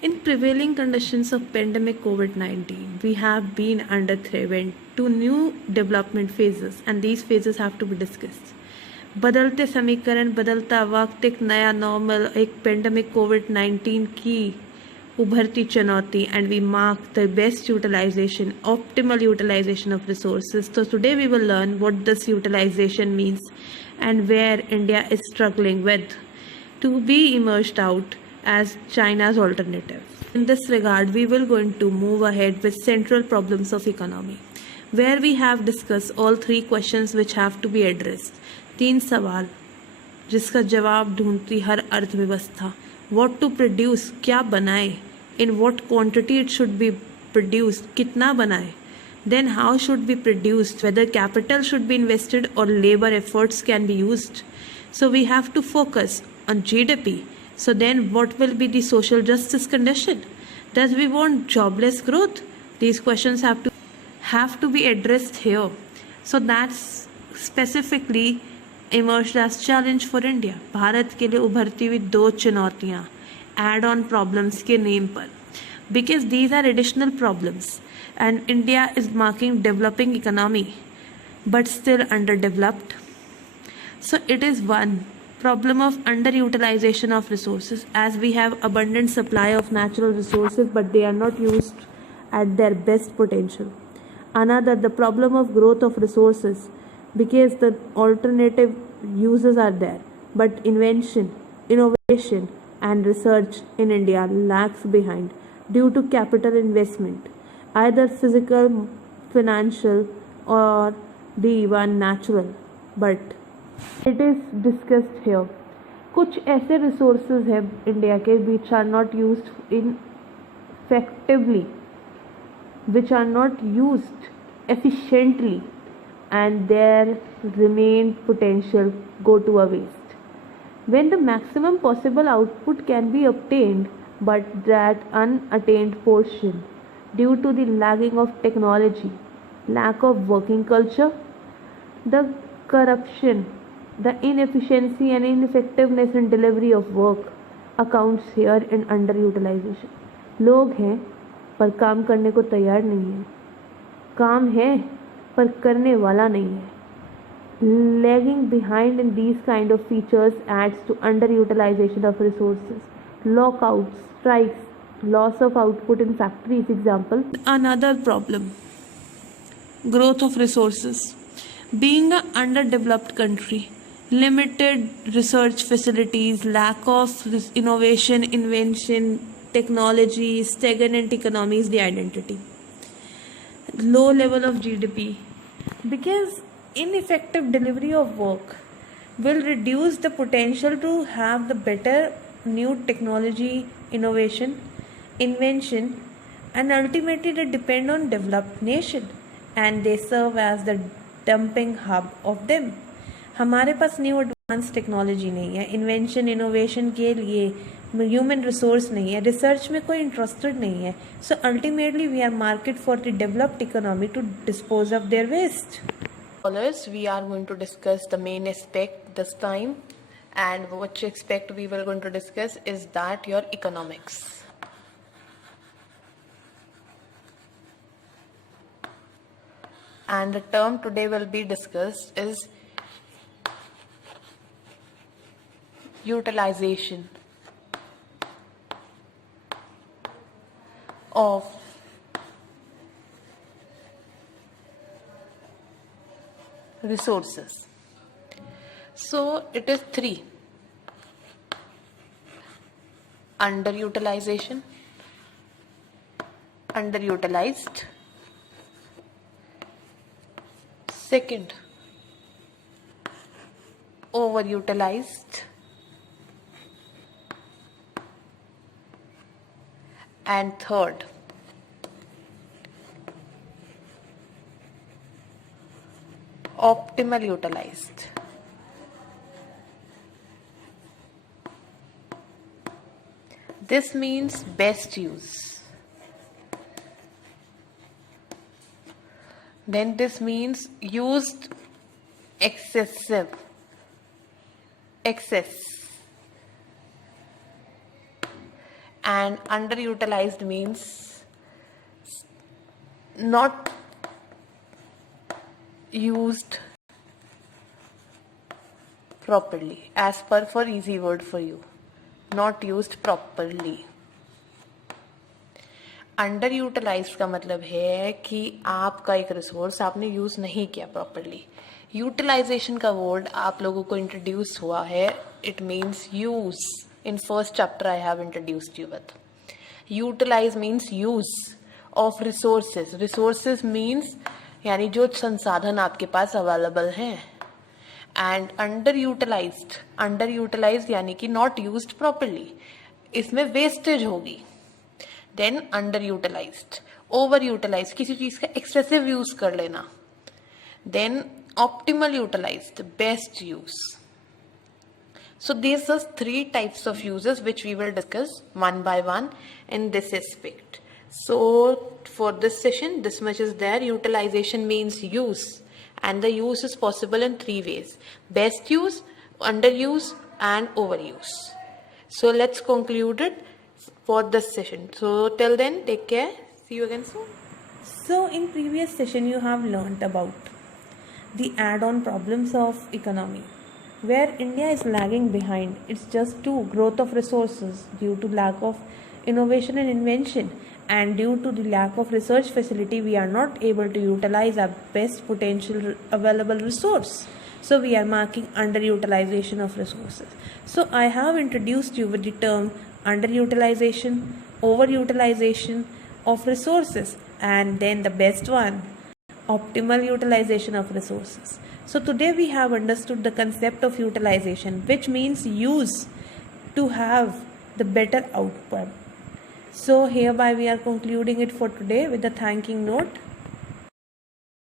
In prevailing conditions of pandemic COVID-19, we have been underwent to new development phases and these phases have to be discussed. बदलते समीकरण, बदलता वक्त, एक नया normal, एक pandemic कोविड-19 की उभरती चुनौती, and we mark the best utilization, optimal utilization of resources. So today we will learn what this utilization means and where India is struggling with to be emerged out as China's alternative. In this regard, we will going to move ahead with central problems of economy, where we have discussed all three questions which have to be addressed. तीन सवाल जिसका जवाब ढूंढती हर अर्थव्यवस्था. What to produce, क्या बनाए, in what quantity it should be produced, कितना बनाए, then how should be produced, whether capital should be invested or labor efforts can be used. So we have to focus on GDP. So then what will be the social justice condition? Does we want jobless growth? These questions have to be addressed here. So that's specifically emerged as challenge for India. Bharat के लिए उभरती हुई दो चुनौतियां add on problems के name पर, because these are additional problems and India is marking developing economy but still underdeveloped. So it is one problem of underutilization of resources, as we have abundant supply of natural resources but they are not used at their best potential. Another, the problem of growth of resources, because the alternative uses are there but invention, innovation and research in India lags behind due to capital investment, either physical, financial or the one natural. But it is discussed here. कुछ ऐसे resources हैं India के which are not used effectively, which are not used efficiently, and their remain potential go to a waste. When the maximum possible output can be obtained, but that unattained portion, due to the lagging of technology, lack of working culture, the corruption, the inefficiency and ineffectiveness in delivery of work accounts here in underutilization. लोग हैं पर काम करने को तैयार नहीं है, काम है पर करने वाला नहीं है. Lagging behind in these kind of features adds to underutilization of resources. Lockouts, strikes, loss of output in factories, example. Another problem, growth of resources. Being an underdeveloped country, limited research facilities, lack of innovation, invention, technology, stagnant economy is the identity. Low level of GDP, because ineffective delivery of work will reduce the potential to have the better new technology, innovation, invention, and ultimately they depend on developed nation and they serve as the dumping hub of them. हमारे पास new advance technology नहीं है, invention innovation के लिए human resource नहीं है, research में कोई interested नहीं है. So ultimately we are market for the developed economy to dispose of their waste. We are going to discuss the main aspect this time, and which aspect we were going to discuss is that your economics. And the term today will be discussed is utilization of resources. So it is three: underutilization, underutilized, second, overutilized, and third, optimal utilized. This means best use. Then this means used excessive, excess, and underutilized means not used properly. As per for easy word for you, not used properly. Under utilise का मतलब है कि आपका एक resource आपने use नहीं किया properly. Utilisation का वर्ड आप लोगों को इंट्रोड्यूस हुआ है. It means use. In first chapter I have introduced you with. Utilise means use of resources. Resources means यानी जो संसाधन आपके पास अवेलेबल हैं. एंड अंडर यूटिलाइज्ड यानी कि नॉट यूज्ड प्रॉपरली, इसमें वेस्टेज होगी. Then under utilised. Over utilised किसी चीज का एक्सेसिव यूज कर लेना. Then optimal utilised, best use. So these are 3 types of uses which we will discuss one by one in this aspect. So for this session, this much is there. Utilization means use, and the use is possible in 3 ways: best use, underuse, and overuse. So let's conclude it for this session. So till then, take care. See you again soon. So in previous session, you have learnt about the add-on problems of economy, where India is lagging behind. It's just to growth of resources due to lack of innovation and invention, and due to the lack of research facility, we are not able to utilize our best potential available resource. So we are marking underutilization of resources. So I have introduced you with the term underutilization, overutilization of resources, and then the best one, optimal utilization of resources. So today we have understood the concept of utilization, which means use to have the better output. So hereby we are concluding it for today with the thanking note.